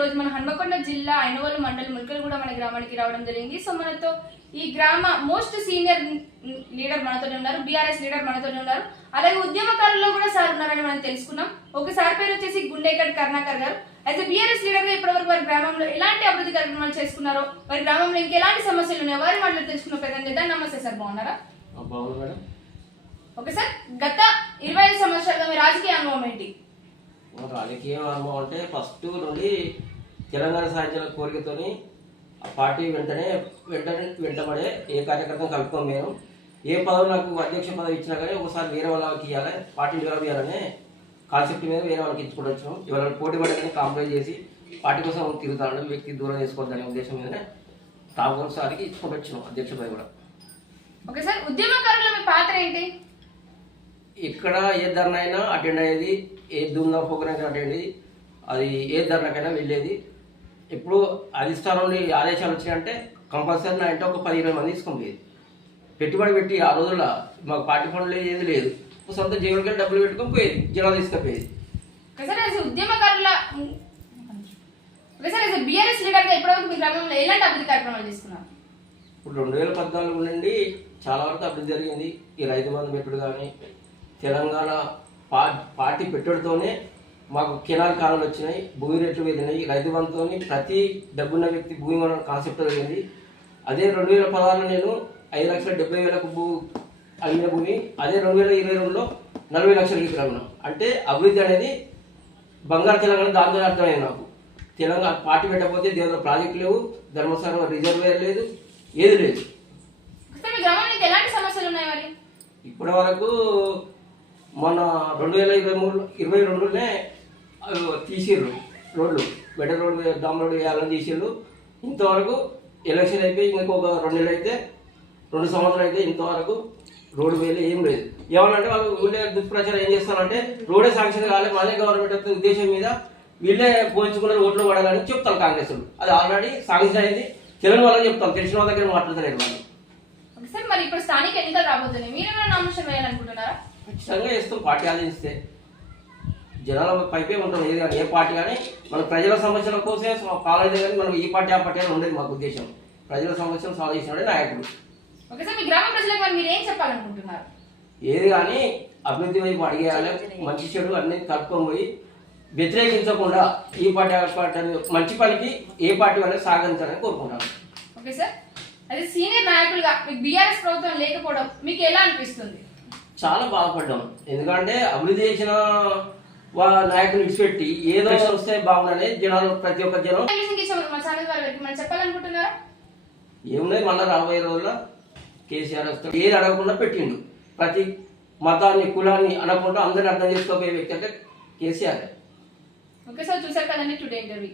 రోజు మన హన్మకొండ జిల్లా ఐనవోలు మండలం ముల్కలగూడ మన గ్రామానికి రావడం జరిగింది. సో మనతో ఈ గ్రామ మోస్ట్ సీనియర్ లీడర్ మనతోనే ఉన్నారు. బీఆర్ఎస్ లీడర్ మనతోనే ఉన్నారు. అలాగే ఉద్యమకారుల్లో కూడా సార్ ఉన్నారని మనం తెలుసుకున్నాం. ఒక సార్ పేరు వచ్చేసి గుండేకడ్ కరుణాకర్ గారు. అయితే బీఆర్ఎస్ లీడర్గా ఇప్పటివరకు వారి గ్రామంలో ఎలాంటి అభివృద్ధి కార్యక్రమాలు చేసుకున్నారో వారి గ్రామంలో ఇంకెలాంటి సమస్యలు ఉన్నాయో వారి మాటలు తెలుసుకున్న ప్రయత్నం చేద్దాం నమస్తే సార్. బాగున్నారా? మేడం. Okay sir. గత ఇరవై ఐదు సంవత్సరాలుగా మీ రాజకీయ అనుభవం ఏంటి మా రాజకీయ అనుభవం అంటే ఫస్ట్ నుండి తెలంగాణ సాహిత్యాల కోరికతోని ఆ పార్టీ వెంటనే వెంటనే వెంటబడే ఏ కార్యకర్తను కలుపుకోం మేము. ఏ పదవి నాకు అధ్యక్ష పదవి ఇచ్చినా కానీ ఒకసారి వేరే వాళ్ళకి ఇవ్వాలి పార్టీని డెవలప్ చేయాలనే కాన్సెప్ట్ మీద వేరే వాళ్ళకి ఇచ్చుకుంటూ వచ్చినాం ఇవాళ పోటీ పడగానే కాంప్రమైజ్ చేసి పార్టీ కోసం తిరుగుతాడు వ్యక్తి దూరం చేసుకోవద్దనే ఉద్దేశం మీదనే తాగోసారికి ఇచ్చుకుంటూ వచ్చినాం అధ్యక్ష పదవి కూడా. ఓకే సార్ ఉద్యమకారుల మీ పాత్ర ఏంటి? ఇక్కడ ఏ ధర్నా అయినా అటెండ్ అయ్యేది ఏ దున్న ప్రోగ్రామ్కి అటెండ్ అయ్యేది అది ఏ ధర్నాకైనా వెళ్ళేది. ఇప్పుడు అధిష్టానం నుండి ఆదేశాలు వచ్చినాయంటే కంపల్సరీ నా ఇంట ఒక పది ఇరవై మంది తీసుకొని పోయేది. పెట్టుబడి పెట్టి ఆ రోజుల్లో మాకు పార్టీ ఫండ్ లేదు ఏది లేదు. సొంత జేబులకి డబ్బులు పెట్టుకొని పోయేది జనాలు తీసుకుపోయేది. ఉద్యమకారుల బీఆర్ఎస్ ఇప్పటివరకు మీ గ్రామంలో ఎలాంటి అభివృద్ధి కార్యక్రమాలు ఇప్పుడు రెండు వేల పద్నాలుగు నుండి చాలా వరకు అభివృద్ధి జరిగింది. ఈ రైతు బంధు పెట్టుడు కానీ తెలంగాణ పా పార్టీ పెట్టుడుతోనే మాకు కెనాల్ కాలాలు వచ్చినాయి. భూమి రేట్లు పెరిగినాయి. రైతు బంధుతోని ప్రతి డబ్బున్న వ్యక్తి భూమి కొనడం కాన్సెప్ట్ జరిగింది అదే రెండు వేల పదహారులో నేను ఐదు లక్షల డెబ్బై వేలకు భూ అడిగిన భూమి అదే రెండు వేల ఇరవై రెండులో నలభై లక్షలకి ఎకరాలు అంటే అభివృద్ధి అనేది బంగారు తెలంగాణ దాంతో అర్థమైంది నాకు. తెలంగాణ పార్టీ పెట్టకపోతే దేవుల ప్రాజెక్ట్ లేవు ధర్మస్థానం రిజర్వేర్ లేదు ఏది లేదు. ఇప్పటి వరకు మొన్న రెండు వేల ఇరవై మూడు ఇరవై రెండులోనే తీసిర్రు రోడ్లు. బెటర్ రోడ్ డామ్ రోడ్ వేయాలని తీసిర్రు. ఇంతవరకు ఎలక్షన్ అయిపోయి ఇంకొక రెండు నెలలు అయితే రెండు సంవత్సరాలు అయితే ఇంతవరకు రోడ్డు వేలు ఏం లేదు. ఏమనంటే వాళ్ళు ఉండే దుష్ప్రచారం ఏం చేస్తారంటే రోడే శాంక్షన్ కాలేదు మాదే గవర్నమెంట్ ఉద్దేశం మీద వీళ్ళే పోల్చుకున్న ఓట్లు పడాలని చెప్తారు కాంగ్రెస్ అది ఆల్రెడీ శాంక్షన్ అయింది. తెలియని వాళ్ళని చెప్తాం తెలిసిన వాళ్ళ దగ్గర మాట్లాడతలేరు వాళ్ళు. సార్ మరి ఇప్పుడు స్థానిక ఎన్నికలు రాబోతున్నాయి. మీరు ఏమైనా నామినేషన్ వేయాలనుకుంటున్నారా? ఖచ్చితంగా చేస్తాం పార్టీ ఆలోచిస్తే జనాల పైపే ఉంటాం ఏది కానీ ఏ పార్టీ కానీ. మన ప్రజల సమస్యల కోసమే కాలేజీ కానీ మనం ఈ పార్టీ ఆ పార్టీ అని ఉండేది మాకు ఉద్దేశం. ప్రజల సమస్యలు సాల్వ్ చేసినాడే నాయకుడు. ఓకే సార్ మీ గ్రామ ప్రజలకు మరి మీరు ఏం చెప్పాలనుకుంటున్నారు? ఏది కానీ అభివృద్ధి వైపు అడిగేయాలి మంచి చెడు అన్ని కలుపుకొని పోయి వ్యతిరేకించకుండా ఈ పార్టీ ఆ పార్టీ అని మంచి పనికి ఏ పార్టీ అనేది సాగించాలని కోరుకుంటాను. Okay sir. అది సీనియర్ నాయకులుగా మీకు బీఆర్ఎస్ ప్రభుత్వం లేకపోవడం మీకు ఎలా అనిపిస్తుంది? చాలా బాధపడ్డాం. ఎందుకంటే అభివృద్ధి చేసిన వా నాయకుని విడిచిపెట్టి ఏదో వస్తే బాగుండని జనాలు ప్రతి ఒక్క జనం. చెప్పాలనుకుంటున్నారా? ఏమున్నాయి మళ్ళీ రాబోయే రోజుల్లో కేసీఆర్ వస్తాడు. ఏది అడగకుండా పెట్టిండు. ప్రతి మతాన్ని కులాన్ని అనకుండా అందరిని అర్థం చేసుకోబోయే వ్యక్తి అంటే కేసీఆర్. ఓకే సార్ చూసారు కదండి టుడే ఇంటర్వ్యూ.